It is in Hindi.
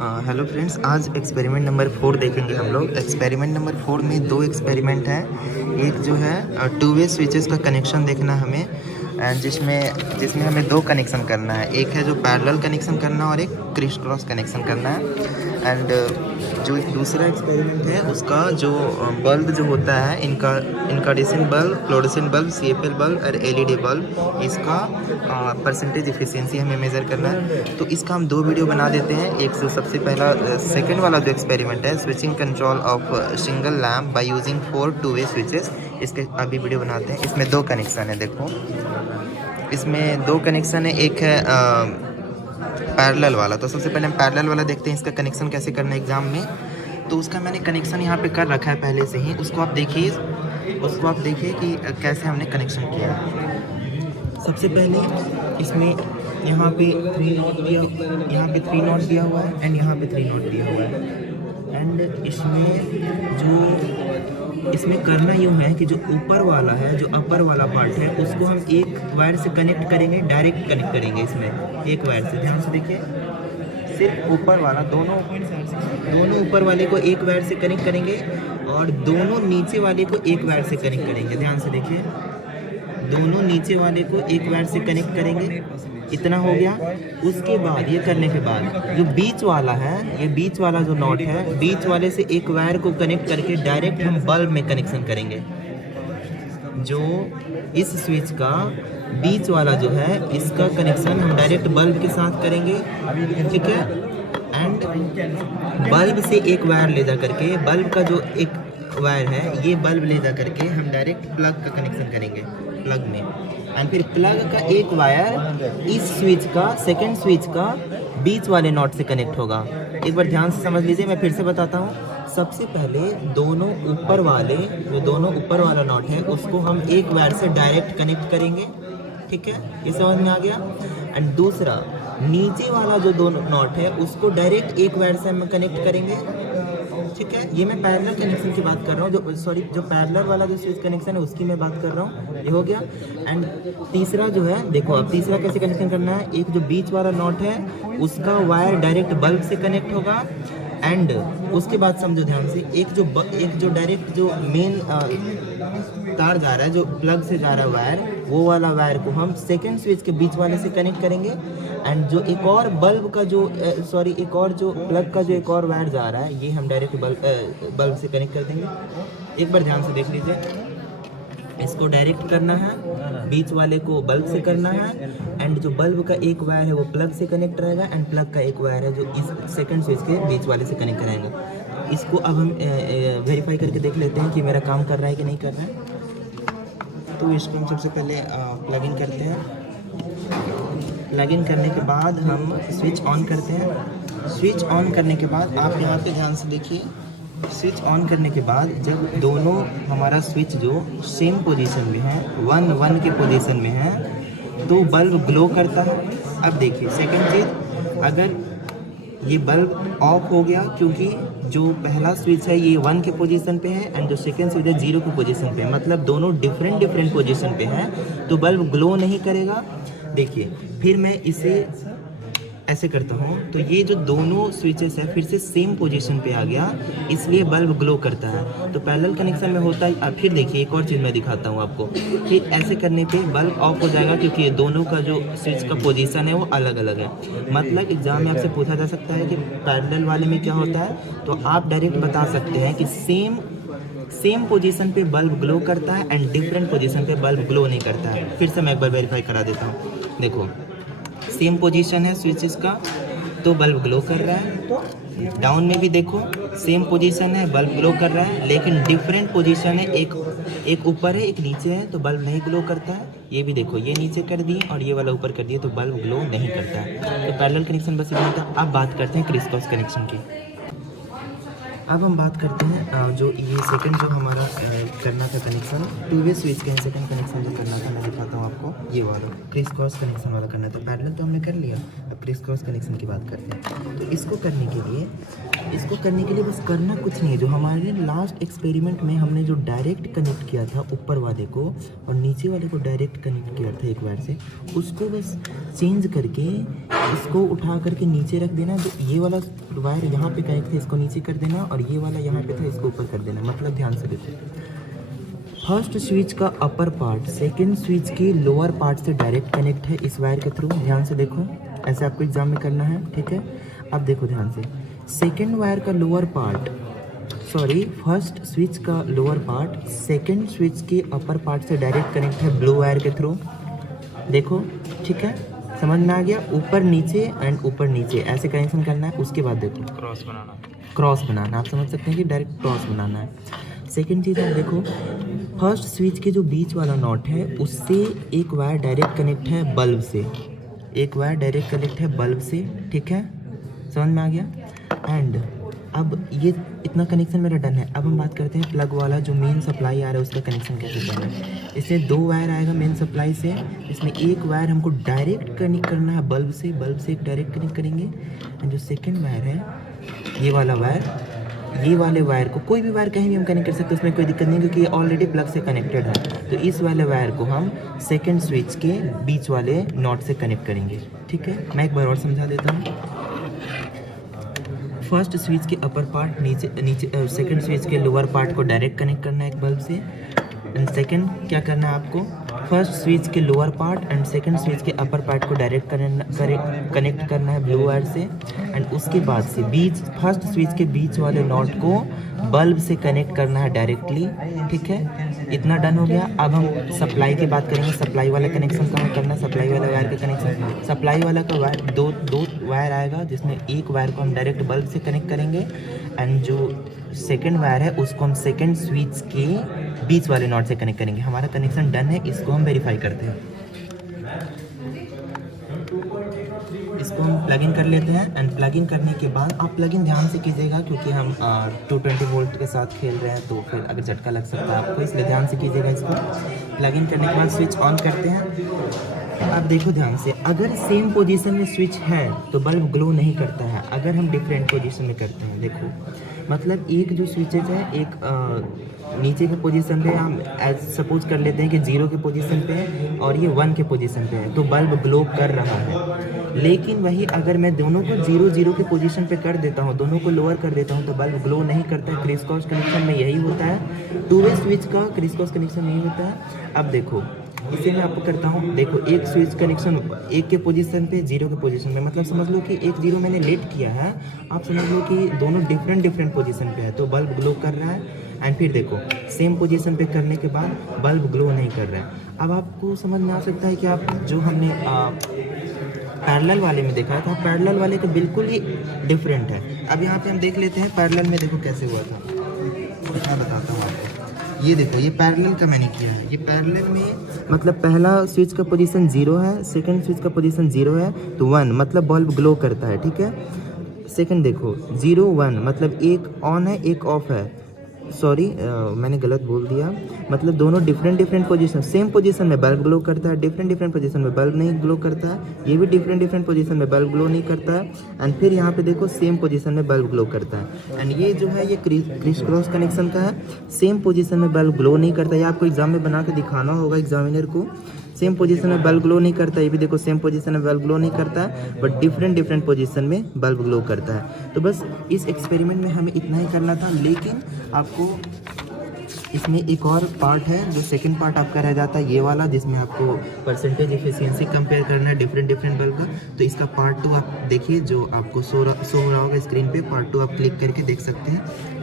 हेलो फ्रेंड्स, आज एक्सपेरिमेंट नंबर 4 देखेंगे हम लोग। एक्सपेरिमेंट नंबर 4 में दो एक्सपेरिमेंट हैं। एक जो है टू वे स्विचेस का कनेक्शन देखना है हमें, एंड जिसमें हमें दो कनेक्शन करना है। एक है जो पैरेलल कनेक्शन करना है और एक क्रिस क्रॉस कनेक्शन करना है। एंड जो दूसरा एक्सपेरिमेंट है उसका जो बल्ब जो होता है, incandescent bulb, fluorescent bulb, CFL bulb और LED बल्ब, इसका परसेंटेज एफिशिएंसी हमें मेज़र करना है। तो इसका हम दो वीडियो बना देते हैं। एक जो सबसे पहला सेकंड वाला जो एक्सपेरिमेंट है, switching control of single lamp by using 4 two way switches, इसके अभी वीडियो बनाते हैं। इसमें दो कनेक्शन है, देखो इसमें दो कनेक्शन है। एक है पैरेलल वाला। तो सबसे पहले हम पैरेलल वाला देखते हैं, इसका कनेक्शन कैसे करना है एग्ज़ाम में। तो उसका मैंने कनेक्शन यहाँ पे कर रखा है पहले से ही, उसको आप देखिए कि कैसे हमने कनेक्शन किया है। सबसे पहले इसमें यहाँ पे 3 नॉट दिया, यहाँ पे 3 नॉट दिया हुआ है एंड यहाँ पे 3 नॉट दिया हुआ है। एंड इसमें करना यूँ है कि जो ऊपर वाला है, जो अपर वाला पार्ट है, उसको हम एक वायर से कनेक्ट करेंगे, डायरेक्ट कनेक्ट करेंगे इसमें एक वायर से। ध्यान से देखिए, सिर्फ ऊपर वाला, दोनों ऊपर वाले को एक वायर से कनेक्ट करेंगे और दोनों नीचे वाले को एक वायर से कनेक्ट करेंगे। ध्यान से देखिए, दोनों नीचे वाले को एक वायर से कनेक्ट करेंगे। इतना हो गया। उसके बाद ये करने के बाद जो बीच वाला है, ये बीच वाला जो नॉट है, बीच वाले से एक वायर को कनेक्ट करके डायरेक्ट हम बल्ब में कनेक्शन करेंगे। जो इस स्विच का बीच वाला जो है, इसका कनेक्शन हम डायरेक्ट बल्ब के साथ करेंगे, ठीक है। एंड बल्ब से एक वायर ले जा करके, बल्ब का जो एक वायर है, ये बल्ब ले जा करके हम डायरेक्ट प्लग का कनेक्शन करेंगे प्लग में। एंड फिर प्लग का एक वायर इस स्विच का, सेकंड स्विच का बीच वाले नॉट से कनेक्ट होगा। एक बार ध्यान से समझ लीजिए, मैं फिर से बताता हूँ। सबसे पहले दोनों ऊपर वाला नॉट है, उसको हम एक वायर से डायरेक्ट कनेक्ट करेंगे, ठीक है, ये समझ में आ गया। एंड दूसरा नीचे वाला जो दोनों नॉट है, उसको डायरेक्ट एक वायर से हम कनेक्ट करेंगे, ठीक है। ये मैं पैरेलल कनेक्शन की बात कर रहा हूँ, जो पैरेलल वाला जो स्विच कनेक्शन है उसकी मैं बात कर रहा हूँ, ये हो गया। एंड तीसरा जो है, देखो अब तीसरा कैसे कनेक्शन करना है। एक जो बीच वाला नॉट है, उसका वायर डायरेक्ट बल्ब से कनेक्ट होगा। एंड उसके बाद समझो ध्यान से, एक जो डायरेक्ट जो मेन तार जा रहा है, जो प्लग से जा रहा है वायर, वो वाला वायर को हम सेकंड स्विच के बीच वाले से कनेक्ट करेंगे। एंड जो एक और बल्ब का जो एक और जो प्लग का जो एक और वायर जा रहा है, ये हम डायरेक्ट बल्ब से कनेक्ट कर देंगे। एक बार ध्यान से देख लीजिए, इसको डायरेक्ट करना है, बीच वाले को बल्ब से करना है। एंड जो बल्ब का एक वायर है वो प्लग से कनेक्ट रहेगा, एंड प्लग का एक वायर है जो इस सेकंड स्विच के बीच वाले से कनेक्ट कराएंगे। इसको अब हम वेरीफाई करके देख लेते हैं कि मेरा काम कर रहा है कि नहीं कर रहा है। तो इसको हम सबसे पहले प्लग इन करते हैं। प्लग इन करने के बाद हम स्विच ऑन करते हैं। स्विच ऑन करने के बाद आप यहाँ पे ध्यान से देखिए, स्विच ऑन करने के बाद जब दोनों हमारा स्विच जो सेम पोजीशन में है, 1 के पोजीशन में है, तो बल्ब ग्लो करता है। अब देखिए सेकंड चीज़, अगर ये बल्ब ऑफ हो गया, क्योंकि जो पहला स्विच है ये 1 के पोजीशन पे है एंड जो सेकंड स्विच है 0 के पोजीशन पे है, मतलब दोनों डिफरेंट पोजीशन पे है, तो बल्ब ग्लो नहीं करेगा। देखिए फिर मैं इसे ऐसे करता हूँ, तो ये जो दोनों स्विचेस है फिर से सेम पोजीशन पे आ गया, इसलिए बल्ब ग्लो करता है। तो पैरेलल कनेक्शन में होता है। अब फिर देखिए एक और चीज़ मैं दिखाता हूँ आपको, कि ऐसे करने पे बल्ब ऑफ हो जाएगा, क्योंकि ये दोनों का जो स्विच का पोजीशन है वो अलग अलग है। मतलब एग्जाम में आपसे पूछा जा सकता है कि पैरेलल वाले में क्या होता है, तो आप डायरेक्ट बता सकते हैं कि सेम पोजीशन पे बल्ब ग्लो करता है एंड डिफरेंट पोजीशन पे बल्ब ग्लो नहीं करता है। फिर से मैं एक बार वेरीफाई करा देता हूँ। देखो सेम पोजीशन है स्विचेस का, तो बल्ब ग्लो कर रहा है। डाउन में भी देखो सेम पोजीशन है, बल्ब ग्लो कर रहा है, लेकिन डिफरेंट पोजीशन है, एक ऊपर है एक नीचे है, तो बल्ब नहीं ग्लो करता है। ये भी देखो, ये नीचे कर दिए और ये वाला ऊपर कर दिए, तो बल्ब ग्लो नहीं करता है। तो पैरेलल कनेक्शन बस इतना था। अब बात करते हैं क्रिस क्रॉस कनेक्शन की। अब हम बात करते हैं जो ये सेकंड जो हमारा करना था कनेक्शन, टू वे स्विच का सेकंड कनेक्शन जो करना था, मैं दिखाता हूँ आपको। ये वाला क्रिस क्रॉस कनेक्शन वाला करना था। पैरेलल तो हमने कर लिया, अब क्रिस क्रॉस कनेक्शन की बात करते हैं। तो इसको करने के लिए बस करना कुछ नहीं है। जो हमारे लास्ट एक्सपेरिमेंट में हमने जो डायरेक्ट कनेक्ट किया था ऊपर वाले को और नीचे वाले को डायरेक्ट कनेक्ट किया था एक वायर से, उसको बस चेंज करके इसको उठा करके नीचे रख देना। जो ये वाला वायर यहाँ पे कनेक्ट है इसको नीचे कर देना और ये वाला यहाँ पे था इसको ऊपर कर देना। मतलब ध्यान से देखो, फर्स्ट स्विच का अपर पार्ट सेकंड स्विच के लोअर पार्ट से डायरेक्ट कनेक्ट है इस वायर के थ्रू। ध्यान से देखो, ऐसे आपको एग्जाम में करना है, ठीक है। अब देखो ध्यान से, सेकंड वायर का lower part, sorry first switch का लोअर पार्ट सेकंड स्विच के अपर पार्ट से डायरेक्ट कनेक्ट है ब्लू वायर के थ्रू। देखो, ठीक है, समझ में आ गया। ऊपर नीचे एंड ऊपर नीचे ऐसे कनेक्शन करना है। उसके बाद देखो क्रॉस बनाना, आप समझ सकते हैं कि डायरेक्ट क्रॉस बनाना है। सेकंड चीज़ आप देखो, फर्स्ट स्विच के जो बीच वाला नॉट है उससे एक वायर डायरेक्ट कनेक्ट है बल्ब से, एक वायर डायरेक्ट कनेक्ट है बल्ब से, ठीक है, समझ में आ गया। एंड अब ये इतना कनेक्शन मेरा डन है। अब हम बात करते हैं प्लग वाला जो मेन सप्लाई आ रहा है उसका कनेक्शन कैसे करना है। इसमें दो वायर आएगा मेन सप्लाई से, इसमें एक वायर हमको डायरेक्ट कनेक्ट करना है बल्ब से एक डायरेक्ट कनेक्ट करेंगे। एंड जो सेकंड वायर है ये वाला वायर, ये वाले वायर को कोई भी वायर कहीं भी हम कनेक्ट कर सकते हैं, उसमें कोई दिक्कत नहीं क्योंकि ये ऑलरेडी प्लग से कनेक्टेड है। तो इस वाले वायर को हम सेकंड स्विच के बीच वाले नॉट से कनेक्ट करेंगे, ठीक है। मैं एक बार और समझा देता हूँ। फर्स्ट स्विच के अपर पार्ट नीचे सेकंड स्विच के लोअर पार्ट को डायरेक्ट कनेक्ट करना है एक बल्ब से। एंड सेकंड क्या करना है आपको, फर्स्ट स्विच के lower part and second switch के अपर पार्ट को डायरेक्ट कनेक्ट करना है ब्लू वायर से। एंड उसके बाद से फर्स्ट स्विच के बीच वाले नॉट को बल्ब से कनेक्ट करना है डायरेक्टली, ठीक है। इतना डन हो गया। अब हम सप्लाई की बात करेंगे। सप्लाई वाला कनेक्शन कहाँ करना है, सप्लाई वाला वायर का कनेक्शन, सप्लाई वाला का वायर दो वायर आएगा जिसमें एक वायर को हम डायरेक्ट बल्ब से कनेक्ट करेंगे एंड जो सेकंड वायर है उसको हम सेकंड स्विच के बीच वाले नॉट से कनेक्ट करेंगे। हमारा कनेक्शन डन है, इसको हम वेरीफाई करते हैं। इसको हम प्लग इन कर लेते हैं। एंड प्लग इन करने के बाद आप प्लग इन ध्यान से कीजिएगा क्योंकि हम 220 वोल्ट के साथ खेल रहे हैं तो फिर अगर झटका लग सकता है आपको, इसलिए ध्यान से कीजिएगा। इसको प्लग इन करने के बाद स्विच ऑन करते हैं। अब देखो ध्यान से, अगर सेम पोजीशन में स्विच है तो बल्ब ग्लो नहीं करता है। अगर हम डिफरेंट पोजीशन में करते हैं, देखो मतलब एक जो स्विचेज है, एक नीचे के पोजीशन पे हम सपोज कर लेते हैं कि 0 के पोजीशन पे है और ये 1 के पोजीशन पे है तो बल्ब ग्लो कर रहा है। लेकिन वही अगर मैं दोनों को 0 के पोजीशन पे कर देता हूँ, दोनों को लोअर कर देता हूँ तो बल्ब ग्लो नहीं करता है। क्रिस क्रॉस कनेक्शन में यही होता है, टू वे स्विच का क्रिस क्रॉस कनेक्शन नहीं होता है। अब देखो इसे मैं आपको करता हूँ, देखो एक स्विच कनेक्शन 1 के पोजीशन पे 0 के पोजीशन पे, मतलब समझ लो कि एक 0 मैंने लेट किया है, आप समझ लो कि दोनों डिफरेंट पोजीशन पे है तो बल्ब ग्लो कर रहा है। एंड फिर देखो सेम पोजीशन पे करने के बाद बल्ब ग्लो नहीं कर रहा है। अब आपको समझ में आ सकता है कि आप जो हमने पैरेलल वाले में देखा था, पैरेलल वाले का बिल्कुल ही डिफरेंट है। अब यहाँ पे हम देख लेते हैं पैरेलल में, देखो कैसे हुआ था, मैं बताता हूँ आपको। ये देखो, ये पैरेलल का मैंने किया है। ये पैरेलल में मतलब पहला स्विच का पोजीशन 0 है, सेकंड स्विच का पोजीशन 0 है तो 1 मतलब बल्ब ग्लो करता है, ठीक है। सेकंड देखो 0 1 मतलब एक ऑन है एक ऑफ है, सॉरी मैंने गलत बोल दिया, मतलब दोनों डिफरेंट पोजीशन, सेम पोजीशन में बल्ब ग्लो करता है, डिफरेंट पोजीशन में बल्ब नहीं ग्लो करता है। ये भी डिफरेंट पोजीशन में बल्ब ग्लो नहीं करता है। एंड फिर यहाँ पे देखो सेम पोजीशन में बल्ब ग्लो करता है। एंड ये जो है ये क्रिस क्रॉस कनेक्शन का है, सेम पोजीशन में बल्ब ग्लो नहीं करता है। ये आपको एग्जाम में बना के दिखाना होगा एग्जामिनर को। सेम पोजीशन में बल्ब ग्लो नहीं करता है, ये भी देखो सेम पोजीशन में बल्ब ग्लो नहीं करता है, बट डिफरेंट पोजीशन में बल्ब ग्लो करता है। तो बस इस एक्सपेरिमेंट में हमें इतना ही करना था, लेकिन आपको इसमें एक और पार्ट है जो सेकंड पार्ट आपका रह जाता है, ये वाला जिसमें आपको परसेंटेज एफिशिएंसी कंपेयर करना है डिफरेंट बल्ब का। तो इसका पार्ट 2 आप देखिए जो आपको शो हो रहा होगा स्क्रीन पे, पार्ट 2 आप क्लिक करके देख सकते हैं।